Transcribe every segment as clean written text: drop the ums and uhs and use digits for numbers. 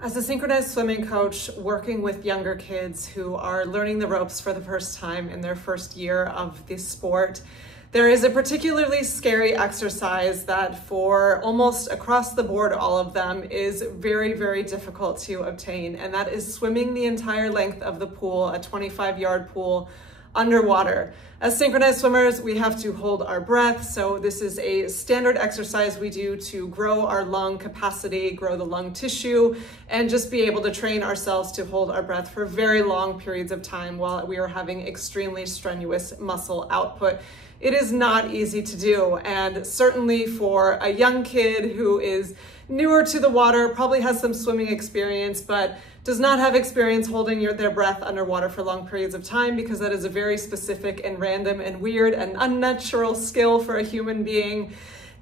As a synchronized swimming coach working with younger kids who are learning the ropes for the first time in their first year of the sport, there is a particularly scary exercise that for almost across the board, all of them, is very, very difficult to obtain. And that is swimming the entire length of the pool, a 25-yard pool, underwater. As synchronized swimmers, we have to hold our breath. So this is a standard exercise we do to grow our lung capacity, grow the lung tissue, and just be able to train ourselves to hold our breath for very long periods of time while we are having extremely strenuous muscle output. It is not easy to do, and certainly for a young kid who is newer to the water, probably has some swimming experience, but does not have experience holding their breath underwater for long periods of time, because that is a very specific and random and weird and unnatural skill for a human being.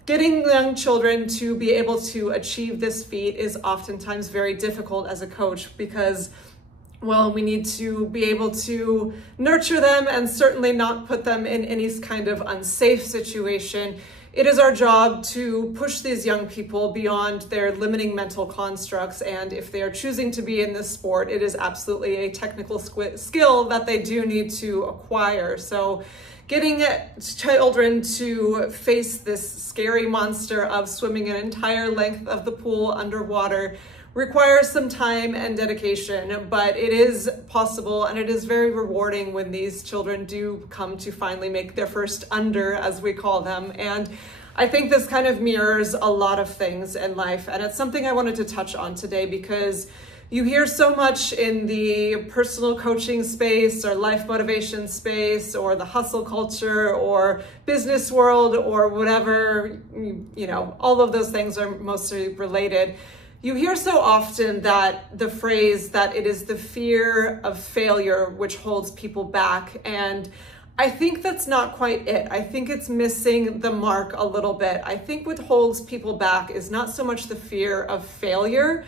Getting young children to be able to achieve this feat is oftentimes very difficult as a coach because, well, we need to be able to nurture them and certainly not put them in any kind of unsafe situation. It is our job to push these young people beyond their limiting mental constructs, and if they are choosing to be in this sport, it is absolutely a technical skill that they do need to acquire. So getting children to face this scary monster of swimming an entire length of the pool underwater requires some time and dedication, but it is possible, and it is very rewarding when these children do come to finally make their first under, as we call them. And I think this kind of mirrors a lot of things in life, and it's something I wanted to touch on today because you hear so much in the personal coaching space or life motivation space or the hustle culture or business world or whatever, you know, all of those things are mostly related. You hear so often that the phrase that it is the fear of failure which holds people back, and I think that's not quite it. I think it's missing the mark a little bit. I think what holds people back is not so much the fear of failure,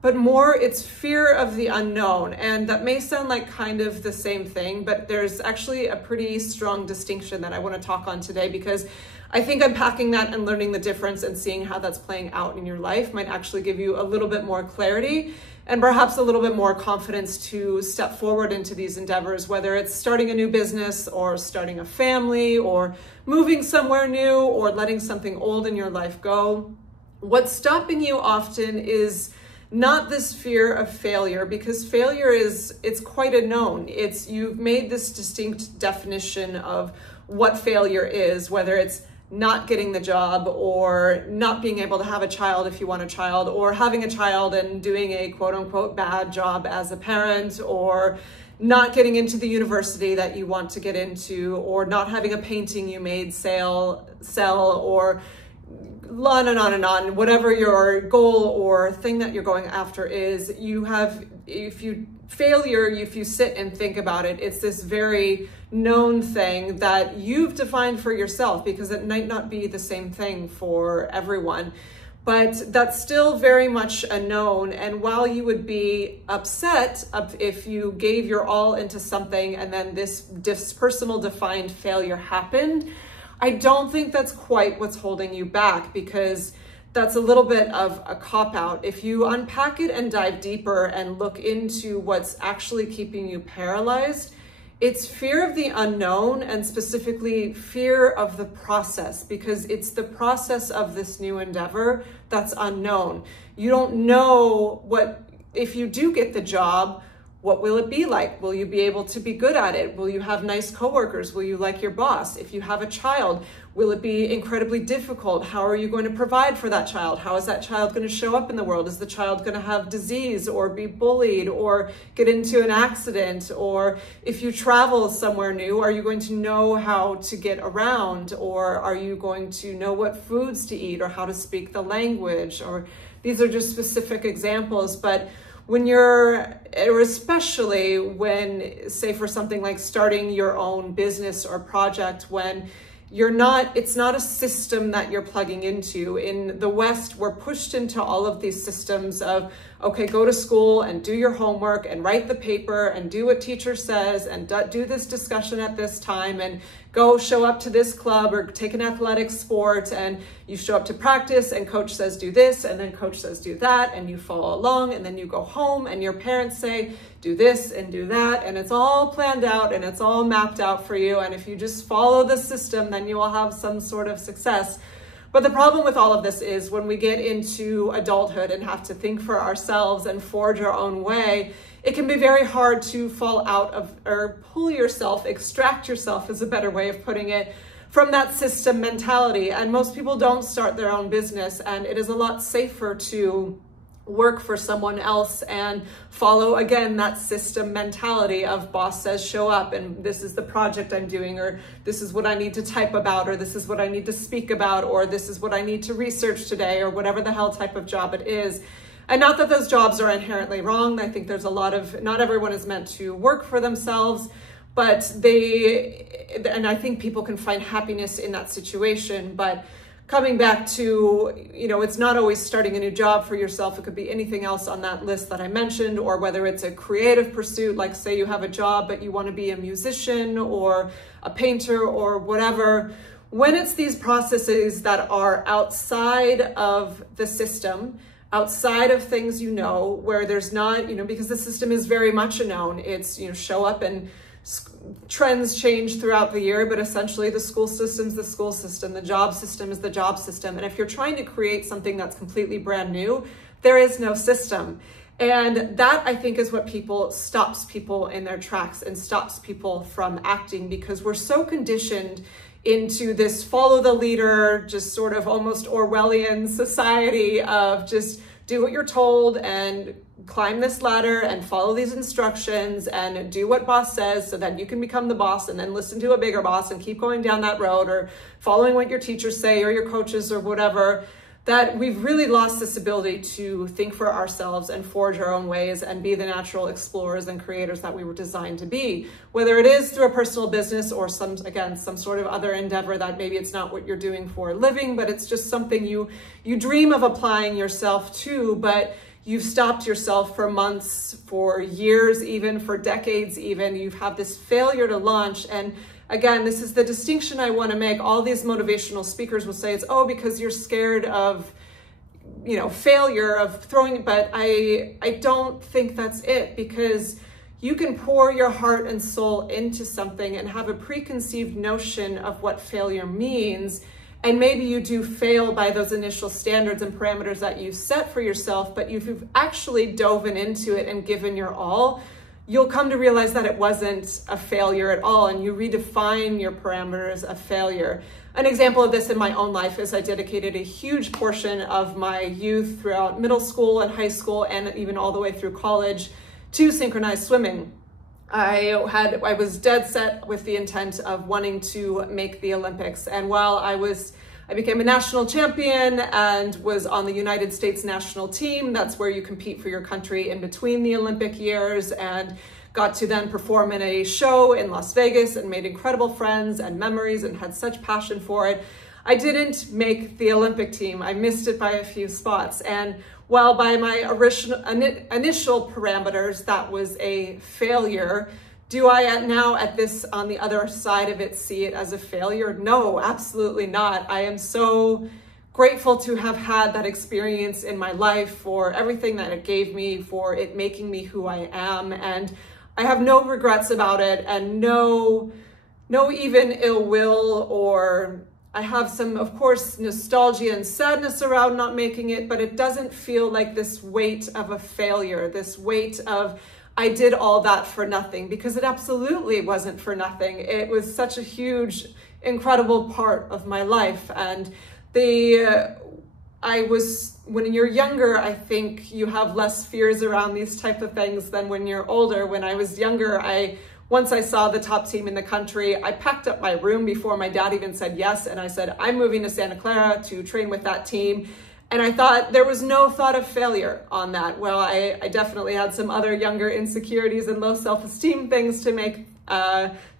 but more it's fear of the unknown. And that may sound like kind of the same thing, but there's actually a pretty strong distinction that I want to talk on today, because I think unpacking that and learning the difference and seeing how that's playing out in your life might actually give you a little bit more clarity and perhaps a little bit more confidence to step forward into these endeavors, whether it's starting a new business or starting a family or moving somewhere new or letting something old in your life go. What's stopping you often is not this fear of failure, because failure it's quite a known. You've made this distinct definition of what failure is, whether it's not getting the job or not being able to have a child if you want a child, or having a child and doing a quote unquote bad job as a parent, or not getting into the university that you want to get into, or not having a painting you made sell, or on and on and on. Whatever your goal or thing that you're going after is, if you sit and think about it, it's this very known thing that you've defined for yourself, because it might not be the same thing for everyone, but that's still very much a known. And while you would be upset if you gave your all into something and then this personal defined failure happened, I don't think that's quite what's holding you back, because that's a little bit of a cop-out. If you unpack it and dive deeper and look into what's actually keeping you paralyzed, it's fear of the unknown, and specifically fear of the process, because it's the process of this new endeavor that's unknown. You don't know if you do get the job, what will it be like? Will you be able to be good at it? Will you have nice coworkers? Will you like your boss? If you have a child, will it be incredibly difficult? How are you going to provide for that child? How is that child going to show up in the world? Is the child going to have disease or be bullied or get into an accident? Or if you travel somewhere new, are you going to know how to get around? Or are you going to know what foods to eat or how to speak the language? Or these are just specific examples, but especially when, say for something like starting your own business or project, when it's not a system that you're plugging into. In the West, we're pushed into all of these systems of, okay, go to school and do your homework and write the paper and do what teacher says and do this discussion at this time and go show up to this club or take an athletic sport, and you show up to practice and coach says do this and then coach says do that, and you follow along, and then you go home and your parents say do this and do that, and it's all planned out and it's all mapped out for you. And if you just follow the system, then you will have some sort of success. But the problem with all of this is when we get into adulthood and have to think for ourselves and forge our own way, it can be very hard to fall out of, or pull yourself, extract yourself is a better way of putting it, from that system mentality. And most people don't start their own business, and it is a lot safer to work for someone else and follow, again, that system mentality of boss says show up, and this is the project I'm doing, or this is what I need to type about, or this is what I need to speak about, or this is what I need to research today, or whatever the hell type of job it is. And not that those jobs are inherently wrong. I think there's a lot of, not everyone is meant to work for themselves, but and I think people can find happiness in that situation. But coming back to, it's not always starting a new job for yourself. It could be anything else on that list that I mentioned, or whether it's a creative pursuit, like say you have a job, but you want to be a musician or a painter or whatever. When it's these processes that are outside of the system, outside of things, where there's not, because the system is very much a known, it's, show up and trends change throughout the year, but essentially the school system's the school system, the job system is the job system. And if you're trying to create something that's completely brand new, there is no system. And that, I think, is what stops people in their tracks and stops people from acting, because we're so conditioned into this follow the leader, just sort of almost Orwellian society of just do what you're told and climb this ladder and follow these instructions and do what boss says so that you can become the boss, and then listen to a bigger boss and keep going down that road, or following what your teachers say or your coaches or whatever. That we've really lost this ability to think for ourselves and forge our own ways and be the natural explorers and creators that we were designed to be, whether it is through a personal business or some sort of other endeavor that maybe it's not what you're doing for a living, but it's just something you dream of applying yourself to, but you've stopped yourself for months, for years, even for decades, even. You've had this failure to launch. And again, this is the distinction I want to make. All these motivational speakers will say it's, because you're scared of, failure, of throwing, but I don't think that's it, because you can pour your heart and soul into something and have a preconceived notion of what failure means. And maybe you do fail by those initial standards and parameters that you set for yourself, but if you've actually dove into it and given your all, you'll come to realize that it wasn't a failure at all, and you redefine your parameters of failure. An example of this in my own life is I dedicated a huge portion of my youth throughout middle school and high school, and even all the way through college, to synchronized swimming. I was dead set with the intent of wanting to make the Olympics. And while I became a national champion and was on the United States national team, that's where you compete for your country in between the Olympic years, and got to then perform in a show in Las Vegas and made incredible friends and memories and had such passion for it. I didn't make the Olympic team. I missed it by a few spots. And while by my initial parameters, that was a failure, do I now on the other side of it see it as a failure? No, absolutely not. I am so grateful to have had that experience in my life, for everything that it gave me, for it making me who I am. And I have no regrets about it, and no even ill will, or I have some, of course, nostalgia and sadness around not making it, but it doesn't feel like this weight of a failure, this weight of I did all that for nothing, because it absolutely wasn't for nothing. It was such a huge, incredible part of my life. And when you're younger, I think you have less fears around these type of things than when you're older. When I was younger, once I saw the top team in the country, I packed up my room before my dad even said yes. And I said, I'm moving to Santa Clara to train with that team. And I thought there was no thought of failure on that. Well, I definitely had some other younger insecurities and low self-esteem things to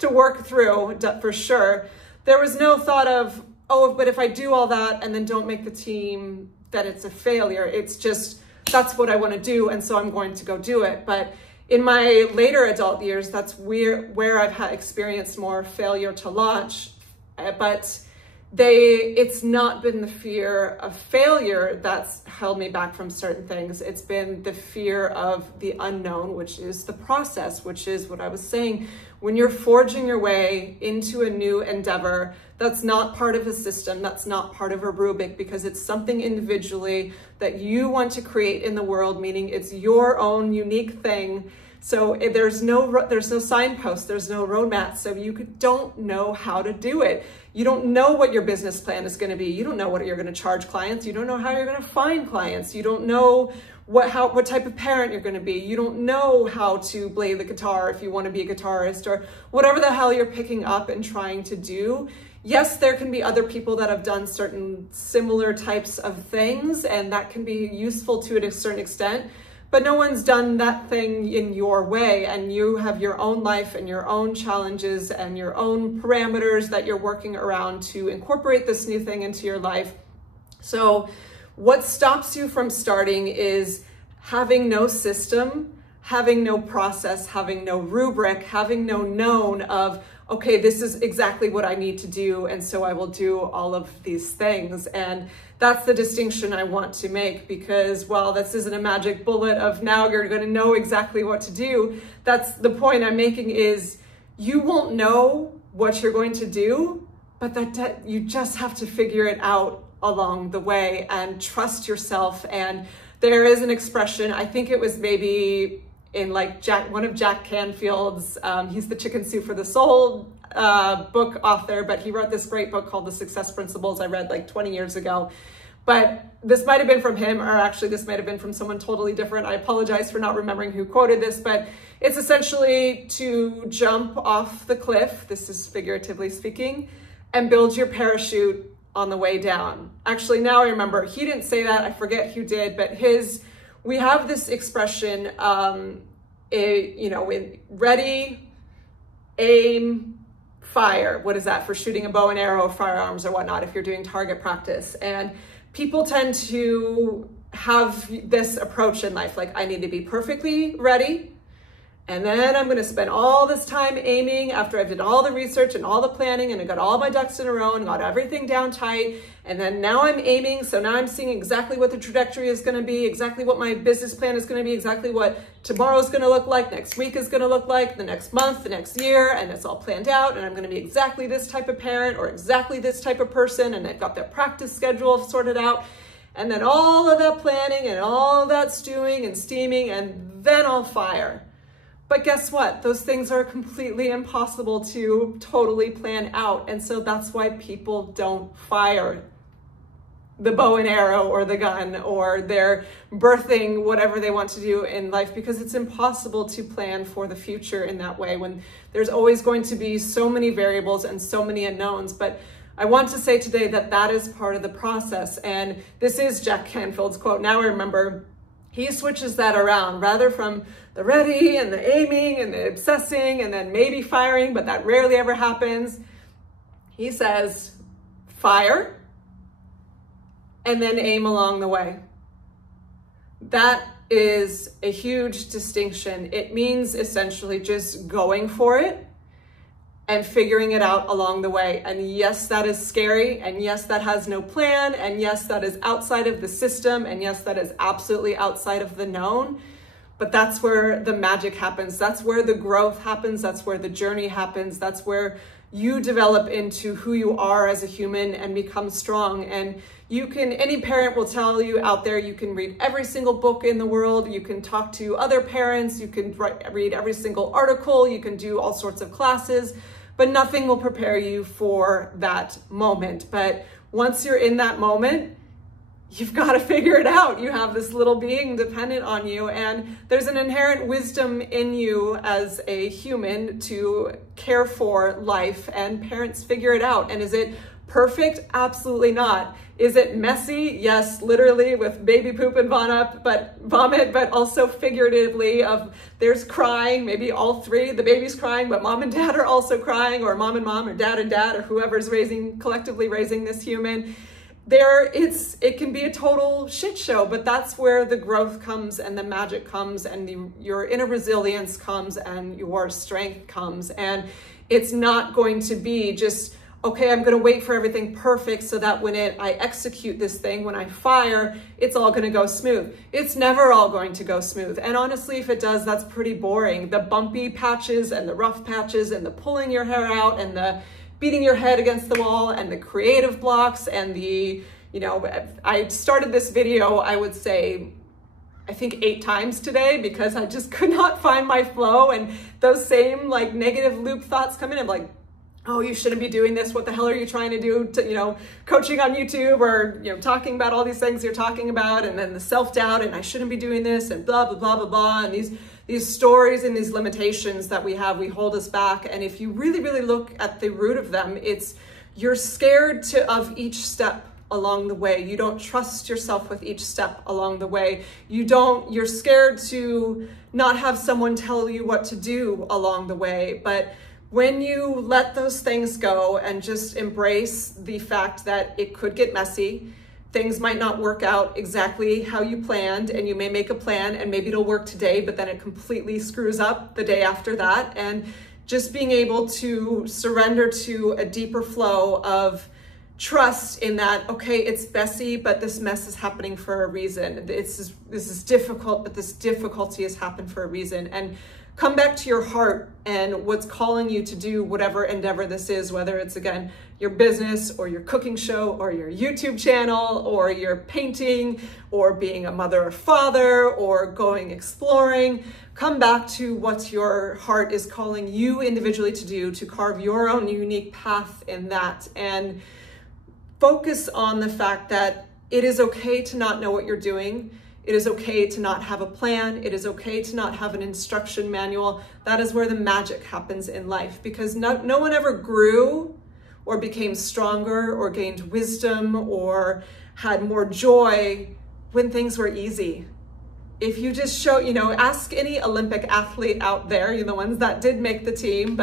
work through, for sure. There was no thought of, but if I do all that and then don't make the team, then it's a failure. It's just, that's what I want to do, and so I'm going to go do it. But In my later adult years, that's where I've experienced more failure to launch, but it's not been the fear of failure that's held me back from certain things. It's been the fear of the unknown, which is the process, which is what I was saying. When you're forging your way into a new endeavor, that's not part of a system, that's not part of a rubric, because it's something individually that you want to create in the world, meaning it's your own unique thing. So there's no signpost, there's no roadmap, so you don't know how to do it. You don't know what your business plan is going to be. You don't know what you're going to charge clients. You don't know how you're going to find clients. You don't know what type of parent you're going to be. You don't know how to play the guitar if you want to be a guitarist, or whatever the hell you're picking up and trying to do. Yes, there can be other people that have done certain similar types of things, and that can be useful to a certain extent. But no one's done that thing in your way, and you have your own life and your own challenges and your own parameters that you're working around to incorporate this new thing into your life. So what stops you from starting is having no system, having no process, having no rubric, having no known of, okay, this is exactly what I need to do, and so I will do all of these things. And that's the distinction I want to make, because while this isn't a magic bullet of now you're going to know exactly what to do, that's the point I'm making, is you won't know what you're going to do, but that you just have to figure it out along the way and trust yourself. And there is an expression, I think it was maybe in like one of Jack Canfield's, he's the Chicken Soup for the Soul book author, but he wrote this great book called The Success Principles I read like 20 years ago. But this might have been from him, or actually this might have been from someone totally different. I apologize for not remembering who quoted this, but it's essentially to jump off the cliff, this is figuratively speaking, and build your parachute on the way down. Actually, now I remember, he didn't say that, I forget who did, but we have this expression, ready, aim, fire. What is that for shooting a bow and arrow, firearms or whatnot, if you're doing target practice? And people tend to have this approach in life, like I need to be perfectly ready, and then I'm going to spend all this time aiming after I've done all the research and all the planning and I got all my ducks in a row and got everything down tight. And then now I'm aiming. So now I'm seeing exactly what the trajectory is going to be, exactly what my business plan is going to be, exactly what tomorrow is going to look like, next week is going to look like, the next month, the next year. And it's all planned out. And I'm going to be exactly this type of parent or exactly this type of person. And I've got their practice schedule sorted out. And then all of that planning and all that stewing and steaming, and then I'll fire. But guess what? Those things are completely impossible to totally plan out. And so that's why people don't fire the bow and arrow or the gun, or they're birthing whatever they want to do in life, because it's impossible to plan for the future in that way when there's always going to be so many variables and so many unknowns. But I want to say today that that is part of the process. And this is Jack Canfield's quote. Now I remember, he switches that around, rather from the ready and the aiming and the obsessing and then maybe firing, but that rarely ever happens. He says, fire and then aim along the way. That is a huge distinction. It means essentially just going for it and figuring it out along the way. And yes, that is scary. And yes, that has no plan. And yes, that is outside of the system. And yes, that is absolutely outside of the known. But that's where the magic happens. That's where the growth happens. That's where the journey happens. That's where you develop into who you are as a human and become strong. And you can, any parent will tell you out there, you can read every single book in the world. You can talk to other parents. You can read every single article. You can do all sorts of classes, but nothing will prepare you for that moment. But once you're in that moment, you've got to figure it out. You have this little being dependent on you, and there's an inherent wisdom in you as a human to care for life, and parents figure it out. And is it perfect? Absolutely not. Is it messy? Yes, literally with baby poop and vomit, but also figuratively of there's crying, maybe all three, the baby's crying, but mom and dad are also crying, or mom and mom, or dad and dad, or whoever's collectively raising this human. it can be a total shit show, but that's where the growth comes and the magic comes and your inner resilience comes and your strength comes. And it's not going to be just, okay, I'm going to wait for everything perfect so that when I execute this thing, when I fire, it's all going to go smooth. It's never all going to go smooth. And honestly, if it does, that's pretty boring. The bumpy patches and the rough patches and the pulling your hair out and the beating your head against the wall and the creative blocks and I started this video, I would say, I think 8 times today because I just could not find my flow, and those same like negative loop thoughts come in. I'm like, oh, you shouldn't be doing this. What the hell are you trying to do? Coaching on YouTube or, talking about all these things you're talking about, and then the self-doubt and I shouldn't be doing this and blah, blah, blah, blah, blah. And these stories and these limitations that we have, we hold us back. And if you really, really look at the root of them, you're scared of each step along the way. You don't trust yourself with each step along the way. You're scared to not have someone tell you what to do along the way. But when you let those things go and just embrace the fact that it could get messy, things might not work out exactly how you planned, and you may make a plan and maybe it'll work today, but then it completely screws up the day after that. And just being able to surrender to a deeper flow of trust in that, okay, it's messy, but this mess is happening for a reason. This is difficult, but this difficulty has happened for a reason. And come back to your heart and what's calling you to do whatever endeavor this is, whether it's, again, your business or your cooking show or your YouTube channel or your painting or being a mother or father or going exploring. Come back to what your heart is calling you individually to do, to carve your own unique path in that, and focus on the fact that it is okay to not know what you're doing. It is okay to not have a plan. It is okay to not have an instruction manual. That is where the magic happens in life, because no one ever grew or became stronger or gained wisdom or had more joy when things were easy. If you just ask any Olympic athlete out there, the ones that did make the team,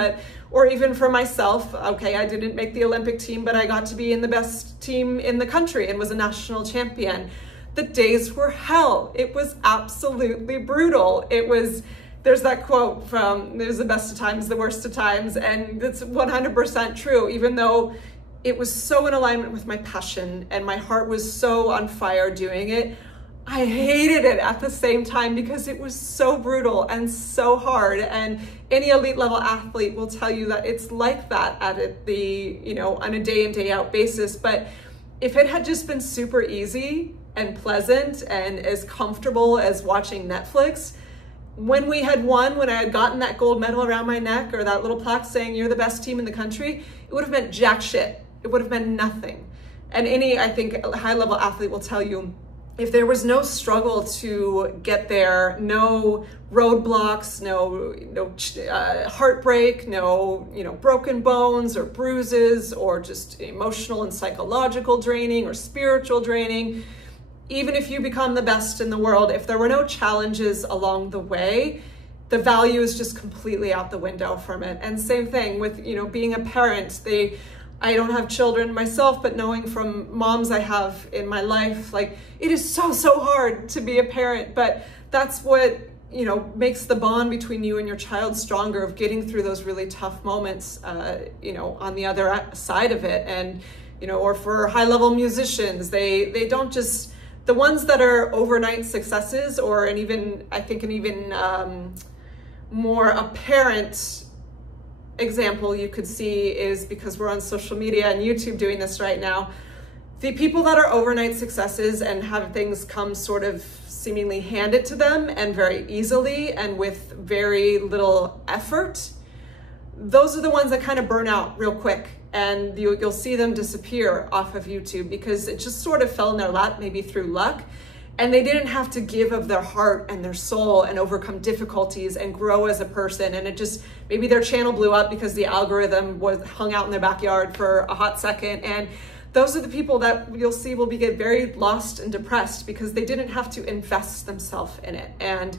or even for myself, okay, I didn't make the Olympic team, but I got to be in the best team in the country and was a national champion. The days were hell. It was absolutely brutal. There's that quote from, there's the best of times, the worst of times, and it's 100% true, even though it was so in alignment with my passion and my heart was so on fire doing it. I hated it at the same time because it was so brutal and so hard. And any elite level athlete will tell you that it's like that on a day in, day out basis. But if it had just been super easy and pleasant and as comfortable as watching Netflix, when I had gotten that gold medal around my neck or that little plaque saying you're the best team in the country, it would have meant jack shit. It would have meant nothing. And I think high level athlete will tell you, if there was no struggle to get there, no roadblocks, no heartbreak, no broken bones or bruises or just emotional and psychological draining or spiritual draining, even if you become the best in the world, if there were no challenges along the way, the value is just completely out the window from it. And same thing with, being a parent. I don't have children myself, but knowing from moms I have in my life, it is so, so hard to be a parent, but that's what, makes the bond between you and your child stronger, of getting through those really tough moments, on the other side of it. And, or for high level musicians, they don't just, the ones that are overnight successes, or an even more apparent example you could see is, because we're on social media and YouTube doing this right now, the people that are overnight successes and have things come sort of seemingly handed to them and very easily and with very little effort, those are the ones that kind of burn out real quick, and you'll see them disappear off of YouTube because it just sort of fell in their lap, maybe through luck. And they didn't have to give of their heart and their soul and overcome difficulties and grow as a person. And it just, maybe their channel blew up because the algorithm was hung out in their backyard for a hot second. And those are the people that you'll see will get very lost and depressed because they didn't have to invest themselves in it. And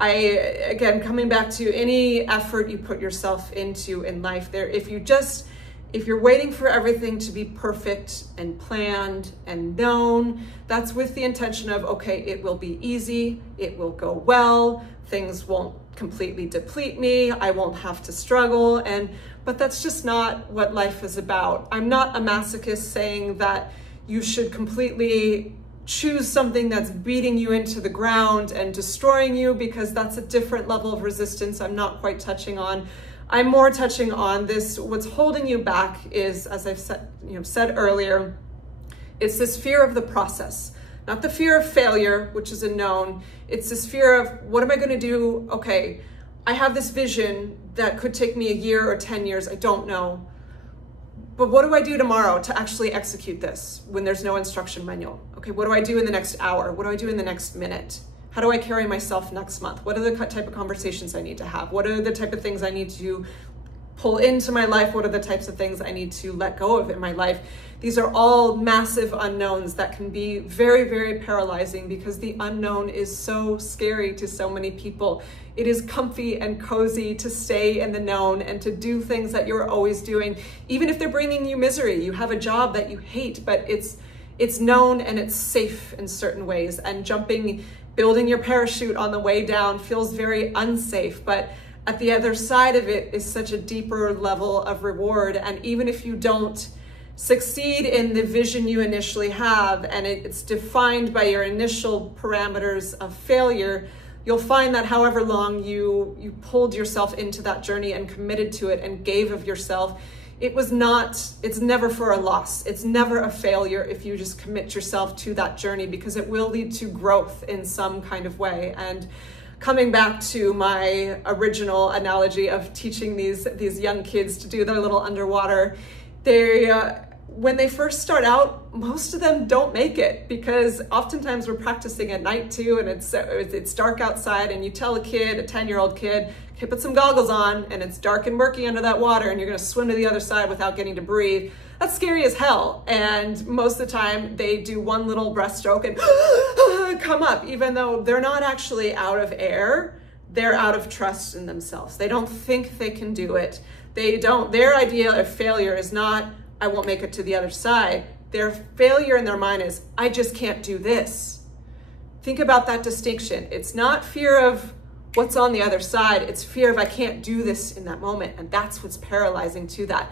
again, coming back to any effort you put yourself into in life, if you just If you're waiting for everything to be perfect and planned and known, that's with the intention of, okay, it will be easy, it will go well, things won't completely deplete me, I won't have to struggle, but that's just not what life is about. I'm not a masochist saying that you should completely choose something that's beating you into the ground and destroying you, because that's a different level of resistance I'm not quite touching on. I'm more touching on this, what's holding you back is, as I've said earlier, it's this fear of the process, not the fear of failure, which is a known. It's this fear of, what am I going to do? Okay, I have this vision that could take me a year or 10 years, I don't know. But what do I do tomorrow to actually execute this when there's no instruction manual? Okay, what do I do in the next hour? What do I do in the next minute? How do I carry myself next month? What are the type of conversations I need to have? What are the type of things I need to pull into my life? What are the types of things I need to let go of in my life? These are all massive unknowns that can be very, very paralyzing, because the unknown is so scary to so many people. It is comfy and cozy to stay in the known and to do things that you're always doing, even if they're bringing you misery. You have a job that you hate, but it's known and it's safe in certain ways. And building your parachute on the way down feels very unsafe, but at the other side of it is such a deeper level of reward. And even if you don't succeed in the vision you initially have, and it's defined by your initial parameters of failure, you'll find that however long you pulled yourself into that journey and committed to it and gave of yourself, it's never for a loss. It's never a failure if you just commit yourself to that journey, because it will lead to growth in some kind of way. And coming back to my original analogy of teaching these young kids to do their little underwater, when they first start out, most of them don't make it, because oftentimes we're practicing at night too, and it's dark outside, and you tell a 10-year-old kid, okay, put some goggles on, and it's dark and murky under that water, and you're gonna swim to the other side without getting to breathe. That's scary as hell. And most of the time they do one little breaststroke and come up, even though they're not actually out of air, they're out of trust in themselves. They don't think they can do it. Their idea of failure is not, I won't make it to the other side. Their failure in their mind is, I just can't do this. Think about that distinction. It's not fear of what's on the other side, it's fear of, I can't do this in that moment. And that's what's paralyzing to that.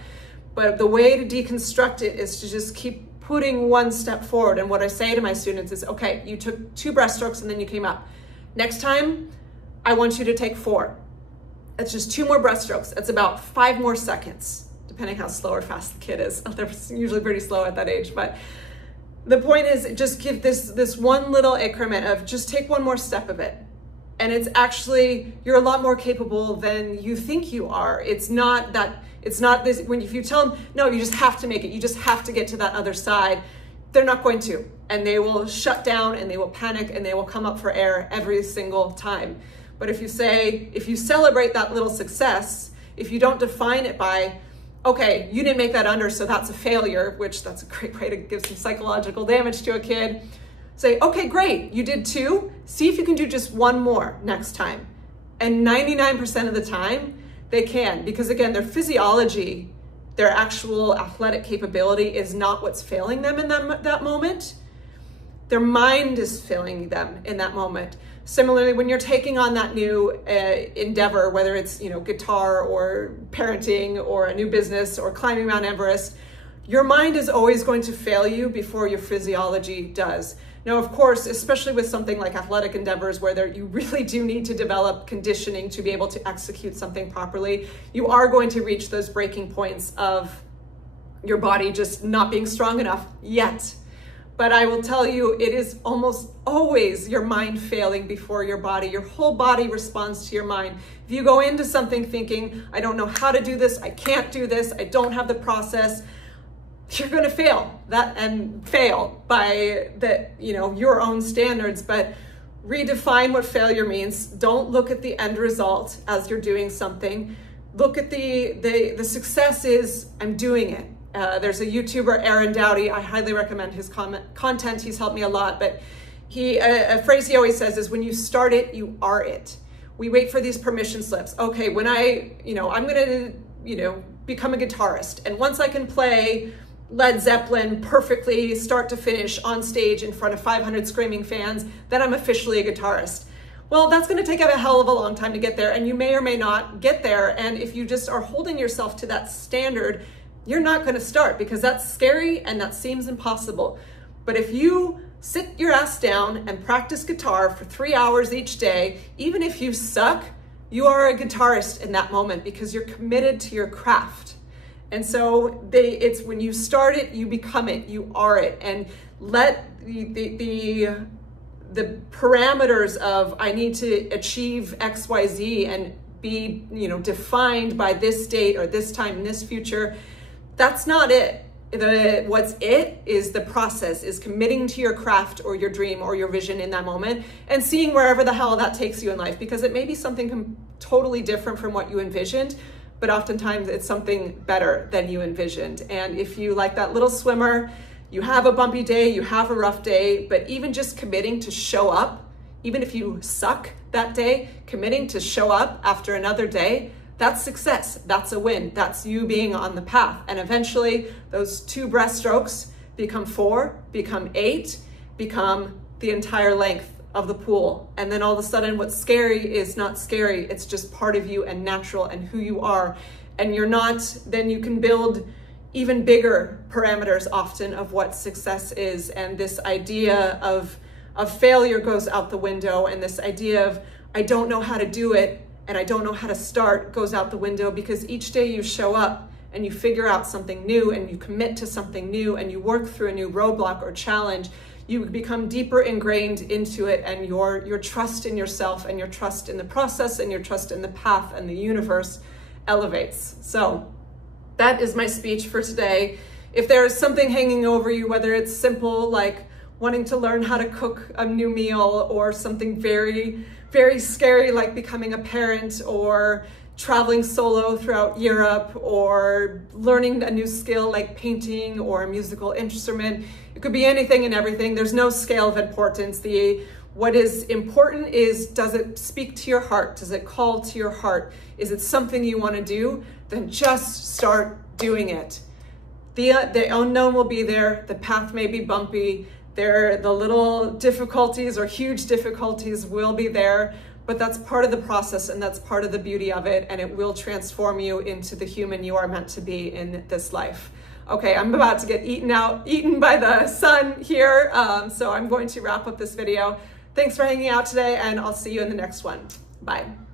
But the way to deconstruct it is to just keep putting one step forward. And what I say to my students is, okay, you took 2 breaststrokes and then you came up. Next time, I want you to take 4. It's just 2 more breaststrokes. It's about 5 more seconds, depending how slow or fast the kid is. They're usually pretty slow at that age. But the point is, just give this one little increment of just take 1 more step of it. And it's actually, you're a lot more capable than you think you are. It's not this, if you tell them, no, you just have to make it, you just have to get to that other side, they're not going to. And they will shut down and they will panic and they will come up for air every single time. But if you celebrate that little success, if you don't define it by, okay, you didn't make that under, so that's a failure, which that's a great way to give some psychological damage to a kid. Say, okay, great, you did 2. See if you can do just 1 more next time. And 99% of the time, they can. Because again, their physiology, their actual athletic capability is not what's failing them in that moment. Their mind is failing them in that moment. Similarly, when you're taking on that new endeavor, whether it's guitar or parenting or a new business or climbing Mount Everest, your mind is always going to fail you before your physiology does. Now, of course, especially with something like athletic endeavors where you really do need to develop conditioning to be able to execute something properly, you are going to reach those breaking points of your body just not being strong enough yet. But I will tell you, it is almost always your mind failing before your body. Your whole body responds to your mind. If you go into something thinking, I don't know how to do this, I can't do this, I don't have the process, you're going to fail by your own standards. But redefine what failure means. Don't look at the end result as you're doing something. Look at the success is, I'm doing it. There's a YouTuber, Aaron Doughty. I highly recommend his content. He's helped me a lot. But a phrase he always says is, when you start it, you are it. We wait for these permission slips. Okay, when I'm going to, become a guitarist. And once I can play Led Zeppelin perfectly, start to finish, on stage in front of 500 screaming fans, then I'm officially a guitarist. Well, that's going to take a hell of a long time to get there, and you may or may not get there. And if you just are holding yourself to that standard, you're not going to start, because that's scary and that seems impossible. But if you sit your ass down and practice guitar for 3 hours each day, even if you suck, you are a guitarist in that moment, because you're committed to your craft. And so it's when you start it, you become it, you are it. And let the parameters of I need to achieve X, Y, Z and be, defined by this date or this time in this future, that's not it. What's it is the process, is committing to your craft or your dream or your vision in that moment and seeing wherever the hell that takes you in life, because it may be something totally different from what you envisioned, but oftentimes it's something better than you envisioned. And if you, like that little swimmer, you have a bumpy day, you have a rough day, but even just committing to show up, even if you suck that day, committing to show up after another day, that's success. That's a win. That's you being on the path. And eventually those 2 breaststrokes become 4, become 8, become the entire length of the pool. And then all of a sudden what's scary is not scary. It's just part of you and natural and who you are. And then you can build even bigger parameters often of what success is. And this idea of failure goes out the window. And this idea of I don't know how to do it and I don't know how to start goes out the window, because each day you show up and you figure out something new and you commit to something new and you work through a new roadblock or challenge, you become deeper ingrained into it, and your trust in yourself and your trust in the process and your trust in the path and the universe elevates. So that is my speech for today. If there is something hanging over you, whether it's simple like wanting to learn how to cook a new meal, or something very, very scary like becoming a parent, or traveling solo throughout Europe, or learning a new skill like painting or a musical instrument. It could be anything and everything. There's no scale of importance. What is important is, does it speak to your heart? Does it call to your heart? Is it something you want to do? Then just start doing it. The unknown will be there. The path may be bumpy. The little difficulties or huge difficulties will be there, but that's part of the process and that's part of the beauty of it, and it will transform you into the human you are meant to be in this life. Okay, I'm about to get eaten by the sun here, so I'm going to wrap up this video. Thanks for hanging out today, and I'll see you in the next one. Bye.